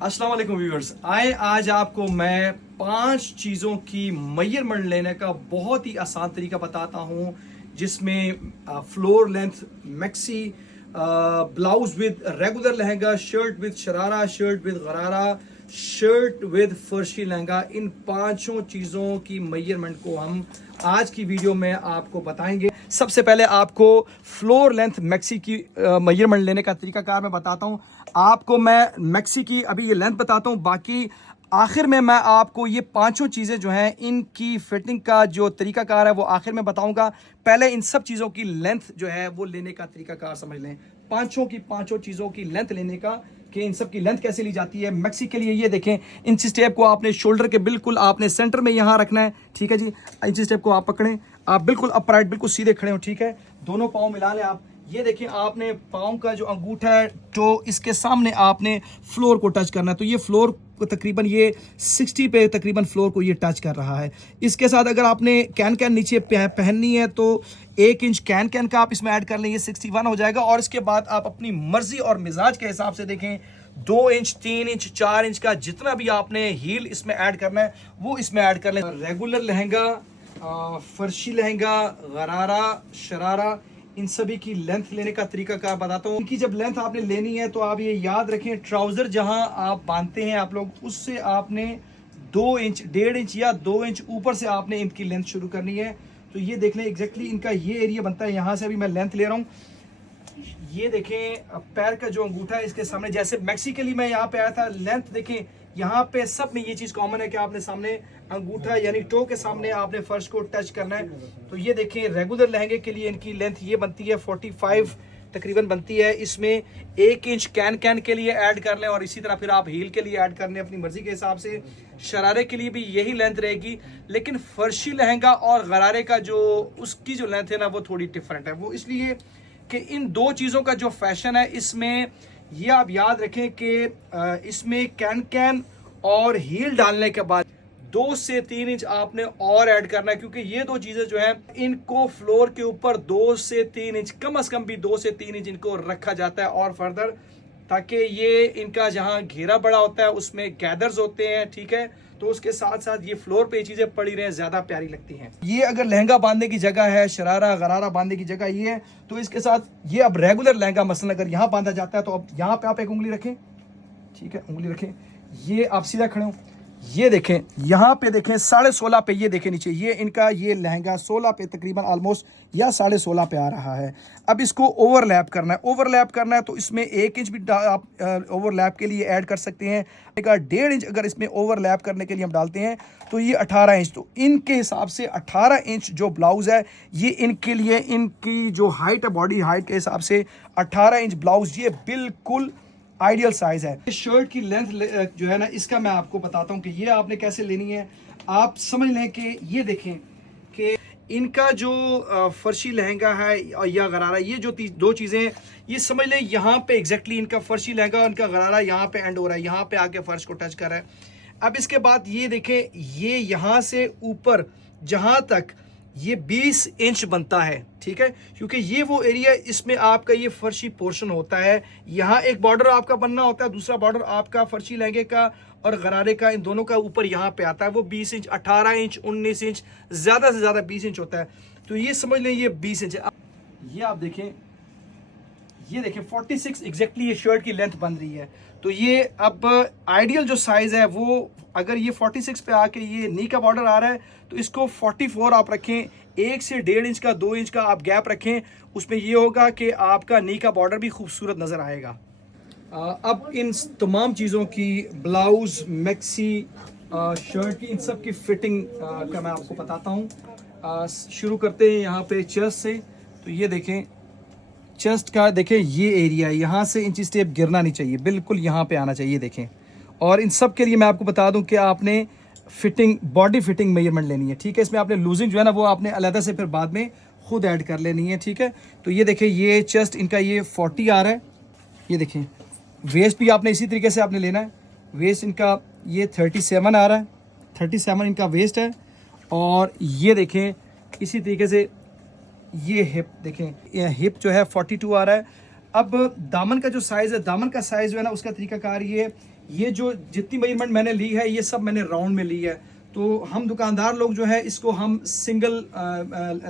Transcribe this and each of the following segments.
अस्सलाम वालेकुम व्यूअर्स। आए आज आपको मैं 5 चीज़ों की मेजरमेंट लेने का बहुत ही आसान तरीका बताता हूँ, जिसमें floor length maxi, blouse with regular lehenga, shirt with sharara, shirt with गरारा, शर्ट विद फर्शी लहंगा, इन पांचों चीज़ों की मेजरमेंट को हम आज की वीडियो में आपको बताएंगे। सबसे पहले आपको फ्लोर लेंथ मैक्सी की मेजरमेंट लेने का तरीकाकार मैं बताता हूँ। आपको मैं मैक्सी की अभी ये लेंथ बताता हूँ, बाकी आखिर में मैं आपको ये पांचों चीज़ें जो हैं इनकी फिटिंग का जो तरीकाकार है वो आखिर में बताऊंगा। पहले इन सब चीज़ों की लेंथ जो है वो लेने का तरीकाकार समझ लें। पांचों चीज़ों की लेंथ लेने का कि इन सब की लेंथ कैसे ली जाती है। मैक्सी के लिए ये देखें, इंच स्टेप को आपने शोल्डर के बिल्कुल आपने सेंटर में यहाँ रखना है, ठीक है जी। इंच स्टेप को आप पकड़ें, आप बिल्कुल अपराइट बिल्कुल सीधे खड़े हो, ठीक है। दोनों पाँव मिला लें आप। ये देखें, आपने पाँव का जो अंगूठा है तो इसके सामने आपने फ्लोर को टच करना है, तो ये फ्लोर को तकरीबन ये 60 पे तकरीबन फ्लोर को ये टच कर रहा है। इसके साथ अगर आपने कैन नीचे पहननी है तो 1 इंच कैन का आप इसमें ऐड कर लें, ये 61 हो जाएगा। और इसके बाद आप अपनी मर्जी और मिजाज के हिसाब से देखें, 2 इंच, 3 इंच, 4 इंच का जितना भी आपने हील इसमें ऐड करना है वो इसमें ऐड कर लें। रेगुलर लहंगा, फर्शी लहंगा, गरारा, शरारा, इन सभी की लेंथ लेने का तरीका क्या बताता हूँ। इनकी जब लेंथ आपने लेनी है तो आप ये याद रखें, ट्राउजर जहां आप बांधते हैं आप लोग, उससे आपने 2 इंच, 1.5 इंच या 2 इंच ऊपर से आपने इनकी लेंथ शुरू करनी है। तो ये देख लें एग्जैक्टली इनका ये एरिया बनता है, यहाँ से अभी मैं लेंथ ले रहा हूँ। ये देखें, पैर का जो अंगूठा है इसके सामने, जैसे मैक्सी के लिए मैं यहाँ पे आया था, लेंथ देखें यहाँ पे सब में ये चीज कॉमन है कि आपने सामने अंगूठा यानी टो के सामने आपने फर्श को टच करना है। तो ये देखें, रेगुलर लहंगे के लिए इनकी लेंथ ये बनती है 45 तकरीबन बनती है। इसमें 1 इंच कैन के लिए ऐड कर लें, और इसी तरह फिर आप हील के लिए ऐड कर लें अपनी मर्जी के हिसाब से। शरारे के लिए भी यही लेंथ रहेगी, लेकिन फर्शी लहंगा और गरारे का जो उसकी जो लेंथ है ना वो थोड़ी डिफरेंट है। वो इसलिए कि इन दो चीज़ों का जो फैशन है इसमें ये आप याद रखें कि इसमें कैन और हील डालने के बाद 2 से 3 इंच आपने और ऐड करना है, क्योंकि ये दो चीज़ें जो हैं इनको फ्लोर के ऊपर 2 से 3 इंच, कम से कम भी 2 से 3 इंच इनको रखा जाता है और फर्दर, ताकि ये इनका जहाँ घेरा बड़ा होता है उसमें गैदर्स होते हैं, ठीक है। तो उसके साथ साथ ये फ्लोर पे चीजें पड़ी रहे, ज्यादा प्यारी लगती हैं। ये अगर लहंगा बांधने की जगह है, शरारा गरारा बांधने की जगह ये है, तो इसके साथ ये अब रेगुलर लहंगा मसलन अगर यहाँ बांधा जाता है तो अब यहाँ पे आप एक उंगली रखें, ठीक है, उंगली रखें, ये आप सीधा खड़े हो। ये देखें, यहाँ पे देखें 16.5 पे, ये देखें नीचे, ये इनका ये लहंगा 16 पे तकरीबन ऑलमोस्ट या 16.5 पे आ रहा है। अब इसको ओवरलैप करना है, ओवरलैप करना है तो इसमें 1 इंच भी आप ओवरलैप के लिए ऐड कर सकते हैं। 1.5 इंच अगर इसमें ओवरलैप करने के लिए हम डालते हैं तो ये 18 इंच। तो इनके हिसाब से 18 इंच जो ब्लाउज है ये इनके लिए, इनकी जो हाइट है बॉडी हाइट के हिसाब से 18 इंच ब्लाउज ये बिल्कुल आइडियल साइज है। शर्ट की लेंथ जो है ना इसका मैं आपको बताता हूँ कि ये आपने कैसे लेनी है। आप समझ लें कि ये देखें कि इनका जो फर्शी लहंगा है या गरारा, ये जो दो चीज़ें ये समझ लें यहाँ पे एग्जैक्टली इनका फर्शी लहंगा, इनका गरारा यहाँ पे एंड हो रहा है, यहाँ पे आके फर्श को टच कर रहा है। अब इसके बाद ये देखें, ये यहाँ से ऊपर जहाँ तक ये 20 इंच बनता है, ठीक है, क्योंकि ये वो एरिया इसमें आपका ये फर्शी पोर्शन होता है। यहाँ एक बॉर्डर आपका बनना होता है, दूसरा बॉर्डर आपका फर्शी लहंगे का और गरारे का, इन दोनों का ऊपर यहाँ पे आता है। वो 20 इंच, 18 इंच, 19 इंच, ज़्यादा से ज़्यादा 20 इंच होता है। तो ये समझ लें ये 20 इंच है। ये आप देखें, ये देखें 46 एग्जैक्टली ये शर्ट की लेंथ बन रही है। तो ये अब आइडियल जो साइज़ है वो, अगर ये 46 पे आके ये नी का बॉर्डर आ रहा है तो इसको 44 आप रखें। 1 से 1.5 इंच का, 2 इंच का आप गैप रखें, उसमें ये होगा कि आपका नी का बॉर्डर भी खूबसूरत नज़र आएगा। अब इन तमाम चीज़ों की, ब्लाउज़, मैक्सी, शर्ट की, इन सब की फिटिंग का मैं आपको बताता हूँ। शुरू करते हैं यहाँ पे चेस्ट से। तो ये देखें, चेस्ट का देखें ये एरिया, यहाँ से इंची स्टेप गिरना नहीं चाहिए, बिल्कुल यहाँ पे आना चाहिए, देखें। और इन सब के लिए मैं आपको बता दूं कि आपने फिटिंग, बॉडी फिटिंग मेजरमेंट लेनी है, ठीक है। इसमें आपने लूजिंग जो है ना वो आपने अलग से फिर बाद में खुद ऐड कर लेनी है, ठीक है। तो ये देखें, ये चेस्ट इनका ये 40 आ रहा है। ये देखें, वेस्ट भी आपने इसी तरीके से आपने लेना है। वेस्ट इनका ये 37 आ रहा है, 37 इनका वेस्ट है। और ये देखें इसी तरीके से ये हिप देखें, ये हिप जो है 42 आ रहा है। अब दामन का जो साइज़ है, दामन का साइज़ जो है ना उसका तरीकाकार ये जो जितनी मेजरमेंट मैंने ली है ये सब मैंने राउंड में ली है। तो हम दुकानदार लोग जो है इसको हम सिंगल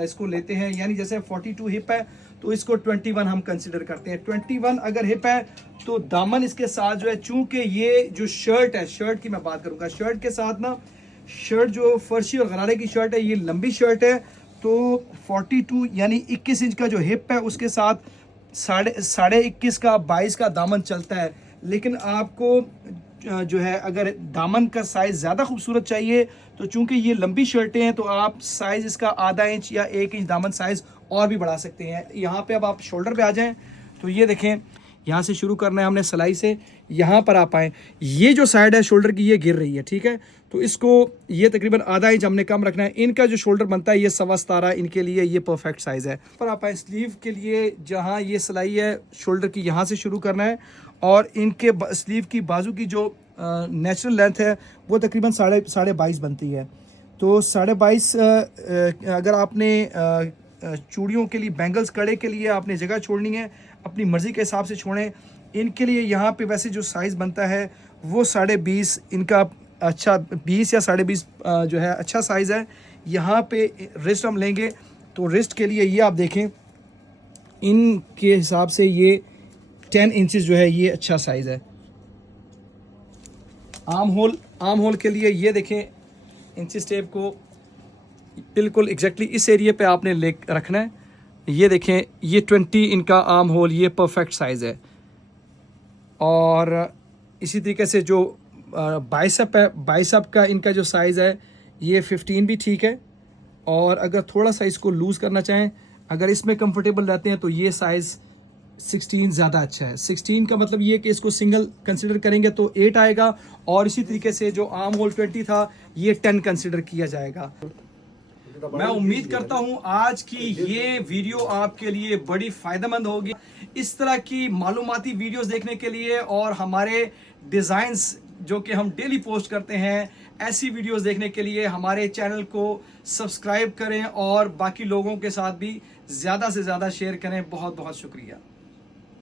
इसको लेते हैं, यानी जैसे 42 हिप है तो इसको 21 हम कंसिडर करते हैं। 21 अगर हिप है तो दामन इसके साथ जो है, चूंकि ये जो शर्ट है, शर्ट की मैं बात करूंगा, शर्ट के साथ ना, शर्ट जो फर्शी और गरारे की शर्ट है ये लंबी शर्ट है, तो 42 यानी 21 इंच का जो हिप है उसके साथ साढ़े 21 का 22 का दामन चलता है। लेकिन आपको जो है अगर दामन का साइज़ ज़्यादा खूबसूरत चाहिए तो चूंकि ये लंबी शर्टें हैं तो आप साइज़ इसका आधा इंच या 1 इंच दामन साइज़ और भी बढ़ा सकते हैं। यहाँ पे अब आप शोल्डर पे आ जाएं तो ये देखें, यहाँ से शुरू करना है हमने सिलाई से, यहाँ पर आप आएँ, ये जो साइड है शोल्डर की ये गिर रही है, ठीक है, तो इसको ये तकरीबन आधा इंच हमने कम रखना है। इनका जो शोल्डर बनता है ये 17.25, इनके लिए ये परफेक्ट साइज़ है। पर आप आए स्लीव के लिए, जहाँ ये सिलाई है शोल्डर की यहाँ से शुरू करना है और इनके स्लीव की बाजू की जो नेचुरल लेंथ है वो तकरीबन साढ़े 22 बनती है। तो 22.5 अगर आपने चूड़ियों के लिए, बैंगल्स, कड़े के लिए आपने जगह छोड़नी है, अपनी मर्ज़ी के हिसाब से छोड़ें। इनके लिए यहाँ पे वैसे जो साइज़ बनता है वो 20.5, इनका अच्छा 20 या 20.5 जो है अच्छा साइज़ है। यहाँ पे रिस्ट हम लेंगे तो रिस्ट के लिए ये आप देखें, इनके हिसाब से ये 10 इंचेस जो है ये अच्छा साइज़ है। आर्म होल के लिए ये देखें, इंचेस टेप को बिल्कुल एग्जैक्टली इस एरिया पे आपने ले रखना है। ये देखें, ये 20 इनका आर्म होल, ये परफेक्ट साइज़ है। और इसी तरीके से जो बाइसेप है, बाइसेप का इनका जो साइज़ है ये 15 भी ठीक है। और अगर थोड़ा सा इसको लूज़ करना चाहें, अगर इसमें कंफर्टेबल रहते हैं तो ये साइज़ 16 ज़्यादा अच्छा है। 16 का मतलब ये कि इसको सिंगल कंसिडर करेंगे तो 8 आएगा, और इसी तरीके से जो आर्म होल 20 था ये 10 कंसिडर किया जाएगा। मैं उम्मीद करता हूं आज की ये वीडियो आपके लिए बड़ी फायदेमंद होगी। इस तरह की मालूमाती वीडियोस देखने के लिए और हमारे डिज़ाइंस जो कि हम डेली पोस्ट करते हैं, ऐसी वीडियोस देखने के लिए हमारे चैनल को सब्सक्राइब करें और बाकी लोगों के साथ भी ज़्यादा से ज़्यादा शेयर करें। बहुत बहुत शुक्रिया।